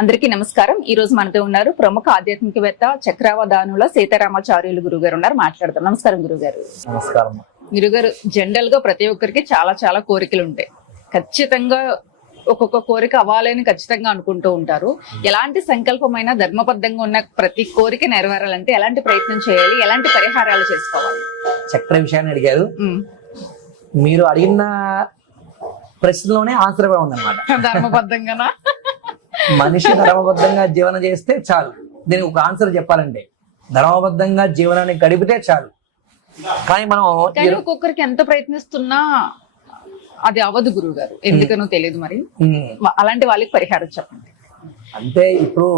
అందరికీ నమస్కారం. ఈ రోజు మనతో ఉన్నారు ప్రముఖ ఆధ్యాత్మికవేత్త చక్రావధానుల సీతారామాచార్యులు గురుగారు ఉన్నారు. మాట్లాడతాం. నమస్కారం గురుగారు. నమస్కారం. గురుగారు, జనరల్ గా ప్రతి ఒక్కరికి చాలా చాలా కోరికలు ఉంటాయి. ఖచ్చితంగా ఒక్కొక్క కోరిక అవ్వాలని ఖచ్చితంగా అనుకుంటూ ఉంటారు. ఎలాంటి సంకల్పమైనా ధర్మబద్ధంగా ఉన్న ప్రతి కోరిక నెరవేరాలంటే ఎలాంటి ప్రయత్నం చేయాలి, ఎలాంటి పరిహారాలు చేసుకోవాలి? చక్ర విషయాన్ని అడిగారు. మీరు అడిగిన ప్రశ్నలోనే ఆన్సర్ కూడా ఉందన్నమాట. ధర్మబద్ధంగానా? మనిషి ధర్మబద్ధంగా జీవనం చేస్తే చాలు. దీనికి ఒక ఆన్సర్ చెప్పాలంటే ధర్మబద్ధంగా జీవనాన్ని గడిపితే చాలు. కానీ మనం ఒక్కొక్కరికి ఎంత ప్రయత్నిస్తున్నా అది అవ్వదు గురువు గారు, ఎందుకనో తెలియదు. మరి అలాంటి వాళ్ళకి పరిహారం చెప్పండి. అంటే ఇప్పుడు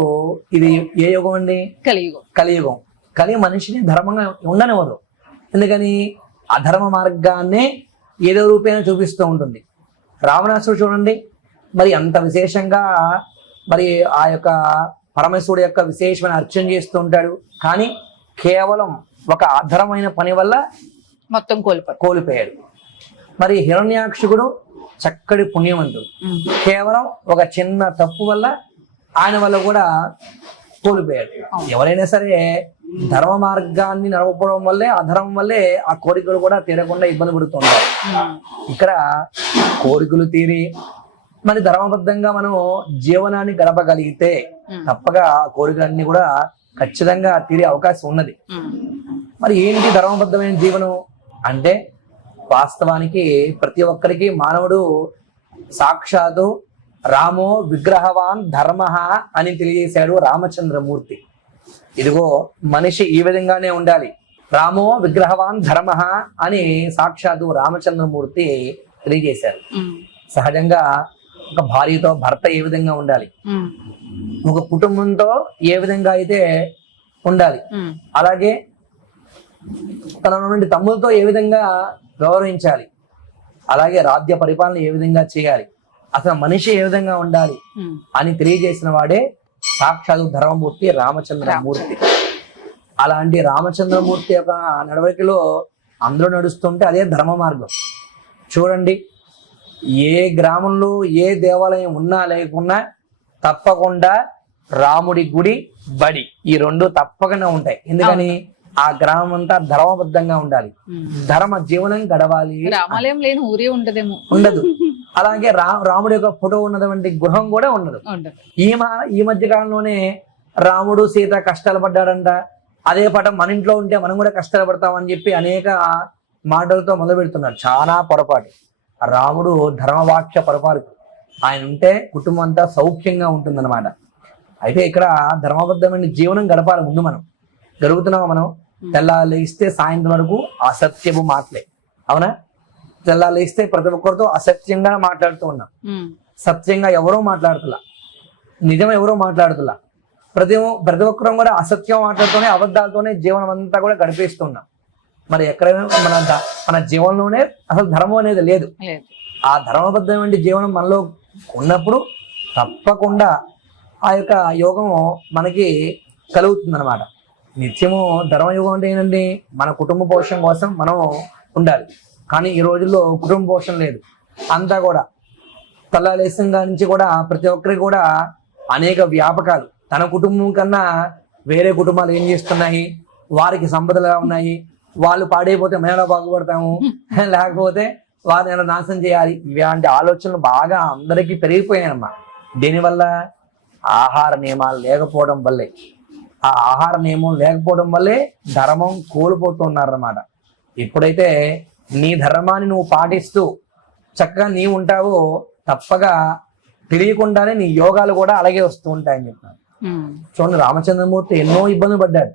ఇది ఏ యుగం అండి? కలియుగం. కలియుగం. కలి మనిషిని ధర్మంగా ఉండనివ్వదు. ఎందుకని అధర్మ మార్గాన్నే ఏదో రూపేణ చూపిస్తూ ఉంటుంది. రావణాసురుడు చూడండి, మరి అంత విశేషంగా మరి ఆ యొక్క పరమేశ్వరుడు యొక్క విశేషమైన అర్చన చేస్తూ ఉంటాడు. కానీ కేవలం ఒక అధర్మైన పని వల్ల మొత్తం కోల్పోయాడు. మరి హిరణ్యాక్షుడు చక్కటి పుణ్యవంతుడు, కేవలం ఒక చిన్న తప్పు వల్ల ఆయన వల్ల కూడా కోల్పోయాడు. ఎవరైనా సరే ధర్మ మార్గాన్ని నడవకపోవడం వల్లే, అధర్మం వల్లే ఆ కోరికలు కూడా తీరకుండా ఇబ్బంది పడుతుంటారు. ఇక్కడ కోరికలు తీరి మరి ధర్మబద్ధంగా మనం జీవనాన్ని గడపగలిగితే తప్పగా ఆ కోరికలన్నీ కూడా ఖచ్చితంగా తీరే అవకాశం ఉన్నది. మరి ఏంటి ధర్మబద్ధమైన జీవనం అంటే? వాస్తవానికి ప్రతి ఒక్కరికి మానవుడు సాక్షాత్తు రామో విగ్రహవాన్ ధర్మ అని తెలియజేశాడు రామచంద్రమూర్తి. ఇదిగో మనిషి ఈ విధంగానే ఉండాలి, రామో విగ్రహవాన్ ధర్మ అని సాక్షాత్తు రామచంద్రమూర్తి తెలియజేశారు. సహజంగా ఒక భార్యతో భర్త ఏ విధంగా ఉండాలి, ఒక కుటుంబంతో ఏ విధంగా అయితే ఉండాలి, అలాగే తన నుండి తమ్ములతో ఏ విధంగా గౌరవించాలి, అలాగే రాజ్య పరిపాలన ఏ విధంగా చేయాలి, అసలు మనిషి ఏ విధంగా ఉండాలి అని తెలియజేసిన వాడే సాక్షాత్తు ధర్మమూర్తి రామచంద్రమూర్తి. అలాంటి రామచంద్రమూర్తి యొక్క నడవడికలో అందరూ నడుస్తుంటే అదే ధర్మ మార్గం. చూడండి, ఏ గ్రామంలో ఏ దేవాలయం ఉన్నా లేకున్నా తప్పకుండా రాముడి గుడి, బడి, ఈ రెండు తప్పకుండా ఉంటాయి. ఎందుకని ఆ గ్రామం అంతా ధర్మబద్ధంగా ఉండాలి, ధర్మ జీవనం గడవాలి. రామాలయం లేని ఊరే ఉండదు. అలాగే రాముడి యొక్క ఫోటో ఉన్నటువంటి గృహం కూడా ఉండదు. ఈ మధ్య కాలంలోనే రాముడు సీత కష్టాలు పడ్డాడంట, అదే పటం మన ఇంట్లో ఉంటే మనం కూడా కష్టాలు పడతామని చెప్పి అనేక మాటలతో మొదలు పెడుతున్నారు. చాలా పొరపాటు. రాముడు ధర్మవాక్య పొరపాటు. ఆయన ఉంటే కుటుంబం అంతా సౌఖ్యంగా ఉంటుందన్నమాట. అయితే ఇక్కడ ధర్మబద్ధమైన జీవనం గడపాలి. ముందు మనం గడుపుతున్నాం. మనం తెల్లాలేస్తే సాయంత్రం వరకు అసత్యపు మాటలే, అవునా? తెల్లాలేస్తే ప్రతి ఒక్కరితో అసత్యంగా మాట్లాడుతూ ఉన్నాం. సత్యంగా ఎవరో మాట్లాడుతులా, నిజం ఎవరో మాట్లాడుతులా. ప్రతి ఒక్కరం కూడా అసత్యం మాట్లాడుతూనే, అబద్ధాలతోనే జీవనం అంతా కూడా గడిపేస్తున్నాం. మరి ఎక్కడైనా మన జీవనంలోనే అసలు ధర్మం అనేది లేదు. ఆ ధర్మబద్ధమైన జీవనం మనలో ఉన్నప్పుడు తప్పకుండా ఆ యొక్క యోగం మనకి కలుగుతుంది అనమాట. నిత్యము ధర్మయోగం అంటే ఏంటండి? మన కుటుంబ పోషణ కోసం మనం ఉండాలి. కానీ ఈ రోజుల్లో కుటుంబ పోషణ లేదు. అంతా కూడా తల్లాలేసంగా నుంచి కూడా ప్రతి ఒక్కరికి కూడా అనేక వ్యాపకాలు. తన కుటుంబం కన్నా వేరే కుటుంబాలు ఏం చేస్తున్నాయి, వారికి సంపదలు ఎలా ఉన్నాయి, వాళ్ళు పాడైపోతే మేము ఎలా బాగుపడతాము, లేకపోతే వారిని ఎలా నాశనం చేయాలి, ఇలాంటి ఆలోచనలు బాగా అందరికీ పెరిగిపోయాయమ్మా. దీనివల్ల ఆహార నియమాలు లేకపోవడం వల్లే, ఆ ఆహార నియమం లేకపోవడం వల్లే ధర్మం కోల్పోతున్నారన్నమాట. ఎప్పుడైతే నీ ధర్మాన్ని నువ్వు పాటిస్తూ చక్కగా నీవు ఉంటావో తప్పగా తెలియకుండానే నీ యోగాలు కూడా అలాగే వస్తూ ఉంటాయని చెప్పాను. చూడండి, రామచంద్రమూర్తి ఎన్నో ఇబ్బందులు పడ్డాడు.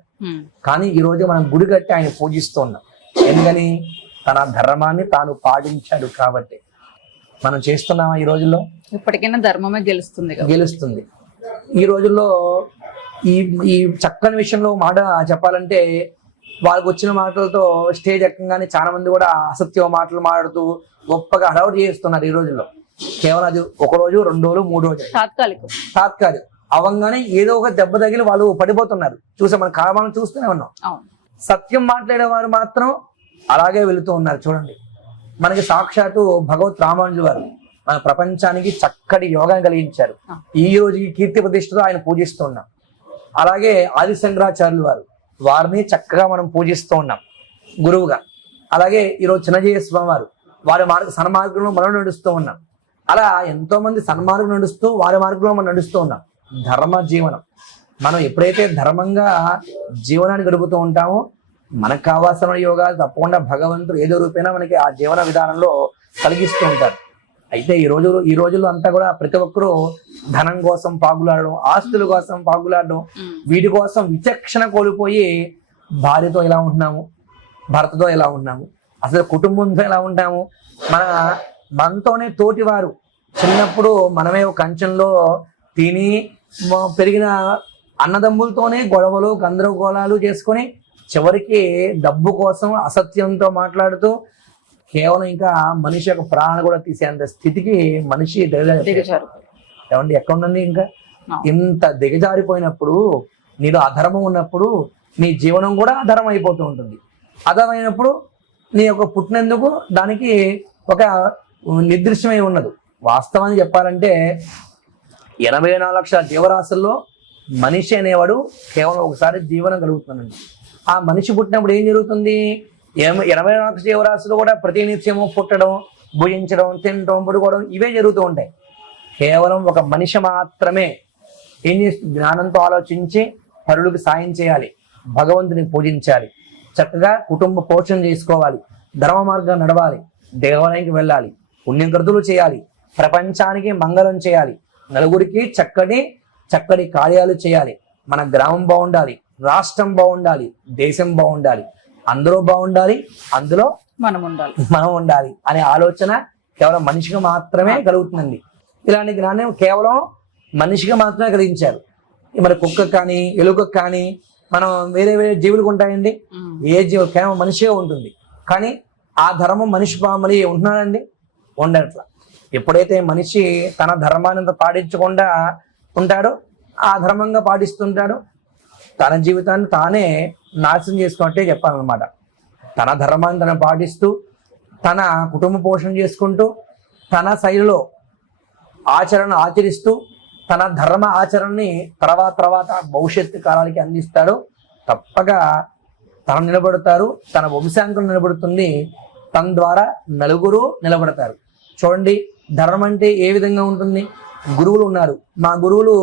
కానీ ఈ రోజు మనం గుడి కట్టి ఆయన పూజిస్తూ ఉన్నాం. ఎందుకని? తన ధర్మాన్ని తాను పాటించాడు కాబట్టి. మనం చేస్తున్నామా ఈ రోజుల్లో? ఇప్పటికైనా ధర్మమే గెలుస్తుంది. ఈ రోజుల్లో ఈ చక్కని విషయంలో మాట చెప్పాలంటే, వాళ్ళకి వచ్చిన మాటలతో స్టేజ్ ఎక్కగానే చాలా మంది కూడా అసత్య మాటలు మాట్లాడుతూ గొప్పగా హడావుడి చేస్తున్నారు ఈ రోజుల్లో. కేవలం అది 1 రోజు, 2 రోజులు, 3 రోజులు తాత్కాలిక అవంగానే ఏదో ఒక దెబ్బ తగిలి వాళ్ళు పడిపోతున్నారు. మన కాలం చూస్తూనే ఉన్నాం. సత్యం మాట్లాడేవారు మాత్రం అలాగే వెళుతూ ఉన్నారు. చూడండి, మనకి సాక్షాత్తు భగవత్ రామానుజులు వారు మన ప్రపంచానికి చక్కటి యోగాన్ని కలిగించారు. ఈ రోజు ఈ కీర్తి ప్రతిష్టతో ఆయన పూజిస్తున్నాం. అలాగే ఆది శంకరాచార్యులు వారిని చక్కగా మనం పూజిస్తూ ఉన్నాం గురువుగా. అలాగే ఈరోజు చిన్నజీయ స్వామి వారి సన్మార్గంలో మనం నడుస్తూ ఉన్నాం. అలా ఎంతో మంది సన్మార్గం నడుస్తూ వారి మార్గంలో మనం నడుస్తూ ఉన్నాం. ధర్మ జీవనం, మనం ఎప్పుడైతే ధర్మంగా జీవనాన్ని గడుపుతూ ఉంటామో మనకు కావాల్సిన యోగాలు తప్పకుండా భగవంతుడు ఏదో రూపేణా మనకి ఆ జీవన విధానంలో కలిగిస్తూ ఉంటారు. అయితే ఈ రోజుల్లో అంతా కూడా ప్రతి ఒక్కరూ ధనం కోసం పాగులాడడం, ఆస్తుల కోసం పాగులాడడం, వీటి కోసం విచక్షణ కోల్పోయి భార్యతో ఎలా ఉంటున్నాము, భర్తతో ఎలా ఉన్నాము, అసలు కుటుంబంతో ఎలా ఉంటాము, మనతోనే తోటివారు చిన్నప్పుడు మనమే ఒక కంచంలో తిని పెరిగిన అన్నదమ్ములతోనే గొడవలు గందరగోళాలు చేసుకొని చివరికి డబ్బు కోసం అసత్యంతో మాట్లాడుతూ కేవలం ఇంకా మనిషి యొక్క ప్రాణాలు కూడా తీసేంత స్థితికి మనిషి ఏమండి ఎక్కడ ఉండండి. ఇంకా ఇంత దిగజారిపోయినప్పుడు, నీలో అధర్మం ఉన్నప్పుడు నీ జీవనం కూడా అధర్మం అయిపోతూ ఉంటుంది. అధర్మైనప్పుడు నీ యొక్క పుట్టినందుకు దానికి ఒక నిర్దిష్టమై ఉన్నది. వాస్తవాన్ని చెప్పాలంటే 84 లక్షల జీవరాశుల్లో మనిషి అనేవాడు కేవలం ఒకసారి జీవనం కలుగుతుందండి. ఆ మనిషి పుట్టినప్పుడు ఏం జరుగుతుంది? 84 లక్షల జీవరాశులు కూడా ప్రతినిత్యము పుట్టడం, భుజించడం, తినడం, పడుకోవడం ఇవే జరుగుతూ ఉంటాయి. కేవలం ఒక మనిషి మాత్రమే ఏం చేస్తుంది? జ్ఞానంతో ఆలోచించి పరులకు సాయం చేయాలి, భగవంతుని పూజించాలి, చక్కగా కుటుంబ పోషణ చేసుకోవాలి, ధర్మ మార్గం నడవాలి, దేవాలయానికి వెళ్ళాలి, పుణ్యకృతులు చేయాలి, ప్రపంచానికి మంగళం చేయాలి, నలుగురికి చక్కటి కార్యాలు చేయాలి, మన గ్రామం బాగుండాలి, రాష్ట్రం బాగుండాలి, దేశం బాగుండాలి, అందరూ బాగుండాలి, అందులో మనం ఉండాలి అనే ఆలోచన కేవలం మనిషికి మాత్రమే కలుగుతుందండి. ఇలాంటి జ్ఞానం కేవలం మనిషిగా మాత్రమే కలిగించారు. మరి కుక్కకు కానీ ఎలుకకు కానీ మనం వేరే జీవులకు ఉంటాయండి. ఏ జీవు కేవలం మనిషిగా ఉంటుంది. కానీ ఆ ధర్మం మనిషి మరి ఉంటున్నాడండి, ఉండట్లా. ఎప్పుడైతే మనిషి తన ధర్మాన్ని పాటించకుండా ఉంటాడో, ఆ ధర్మంగా పాటిస్తుంటాడో తన జీవితాన్ని తానే నాశనం చేసుకున్నట్టే చెప్పాలన్నమాట. తన ధర్మాన్ని తను పాటిస్తూ తన కుటుంబ పోషణ చేసుకుంటూ తన శైలిలో ఆచరిస్తూ తన ధర్మ ఆచరణని తర్వాత భవిష్యత్తు కాలానికి అందిస్తాడు. తప్పక తను నిలబడతారు, తన వంశాంకులు నిలబడుతుంది, తన ద్వారా నలుగురు నిలబడతారు. చూడండి, ధర్మం అంటే ఏ విధంగా ఉంటుంది? గురువులు ఉన్నారు, మా గురువులు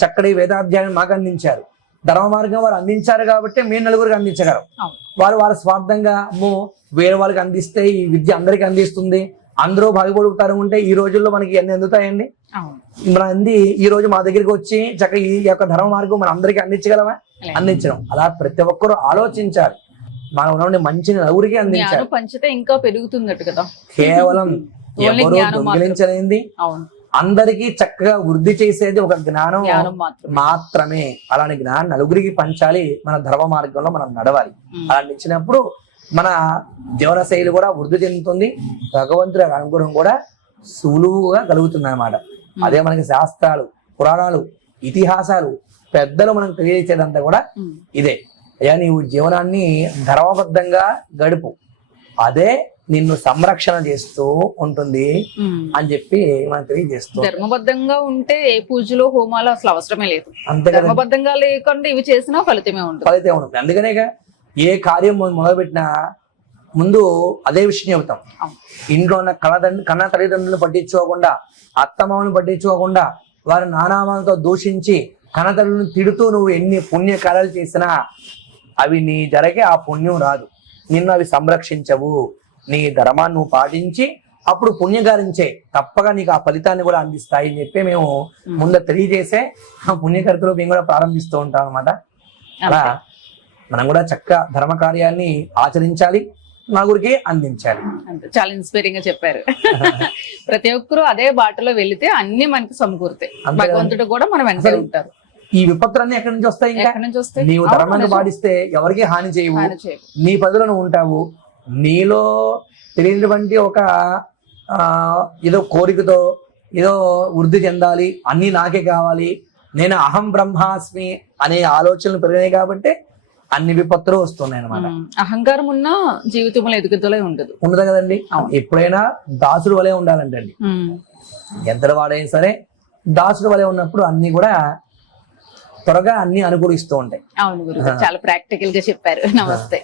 చక్కటి వేదాధ్యాయాన్ని మాకు అందించారు, ధర్మ మార్గం వారు అందించారు కాబట్టి మేము నలుగురికి అందించగలం. వారి స్వార్థంగా వేరే వాళ్ళకి అందిస్తే ఈ విద్య అందరికి అందిస్తుంది, అందరూ బాగుపడుతారు ఉంటే ఈ రోజుల్లో మనకి ఎన్ని అందుతాయండి? మన ఈ రోజు మా దగ్గరికి వచ్చి చక్కగా ఈ యొక్క ధర్మ మార్గం మనం అందరికీ అందించగలమా? అందించడం. అలా ప్రతి ఒక్కరూ ఆలోచించాలి. మనం ఉన్న మంచిని నలుగురికి అందించాలి. పంచితే ఇంకా పెరుగుతున్నట్టు కదా. కేవలం ఎవరు దొంగిలించలేంది, అందరికీ చక్కగా వృద్ధి చేసేది ఒక జ్ఞానం మాత్రమే. అలాంటి జ్ఞానం నలుగురికి పంచాలి, మన ధర్మ మార్గంలో మనం నడవాలి. అలా నిచ్చినప్పుడు మన జీవన శైలి కూడా వృద్ధి చెందుతుంది, భగవంతుడి అనుగ్రహం కూడా సులువుగా కలుగుతుంది అన్నమాట. అదే మనకి శాస్త్రాలు, పురాణాలు, ఇతిహాసాలు, పెద్దలు మనకు తెలియజేసేదంతా కూడా ఇదే. అయ్యా, నీవు జీవనాన్ని ధర్మబద్ధంగా గడుపు, అదే నిన్ను సంరక్షణ చేస్తూ ఉంటుంది అని చెప్పి మనం తెలియజేస్తూ. ధర్మబద్ధంగా ఉంటే ఏ పూజలో హోమాలు అసలు అవసరమే లేదు. అంతే, ధర్మబద్ధంగా లేకుండా ఇవి చేసినా ఫలితమే ఉంటుంది. అందుకనేగా ఏ కార్యం మొదలుపెట్టినా ముందు అదే విషయం చెబుతాం. ఇంట్లో ఉన్న కన్న తల్లిదండ్రులను పట్టించుకోకుండా, అత్తమామను పట్టించుకోకుండా, వారి నానామాలతో దూషించి కన్నతల్లులను తిడుతూ నువ్వు ఎన్ని పుణ్య కార్యాలు చేసినా అవి నీ జరిగే ఆ పుణ్యం రాదు, నిన్ను అవి సంరక్షించవు. నీ ధర్మాన్ని నువ్వు పాటించి అప్పుడు పుణ్యకారించే, తప్పగా నీకు ఆ ఫలితాన్ని కూడా అందిస్తాయి అని చెప్పి మేము ముందు తెలియజేసే పుణ్యకర్తలు మేము కూడా ప్రారంభిస్తూ ఉంటాం అన్నమాట. అలా మనం కూడా చక్కగా ధర్మ కార్యాన్ని ఆచరించాలి, నలుగురికి అందించాలి. చాలా ఇన్స్పైరింగ్ గా చెప్పారు. ప్రతి ఒక్కరు అదే బాటలో వెళితే అన్ని మనకి సమకూరుతాయి, భగవంతుడు కూడా మనం వెంట ఉంటారు. ఈ విపత్తులన్నీ ఎక్కడి నుంచి వస్తాయి? ఇంకా నీవు ధర్మాన్ని పాటిస్తే ఎవరికి హాని చేయవు, నీ పదులను ఉంటావు. నీలో తెలియనటువంటి ఒక ఏదో కోరికతో ఏదో వృద్ధి చెందాలి, అన్ని నాకే కావాలి, నేను అహం బ్రహ్మాస్మి అనే ఆలోచనలు పెరిగినాయి కాబట్టి అన్ని విపత్తులు వస్తున్నాయి అనమాట. అహంకారం ఉన్నా జీవితంలో ఎదుగుదలే ఉండదు. ఉండదు కదండి. ఎప్పుడైనా దాసుడు వలె ఉండాలంటండి. ఎంతటి వాడైనా సరే దాసుడు వలె ఉన్నప్పుడు అన్ని కూడా త్వరగా అన్ని అనుకూలిస్తూ ఉంటాయి. అవును గురుగారు, చాలా ప్రాక్టికల్ గా చెప్పారు. నమస్తే.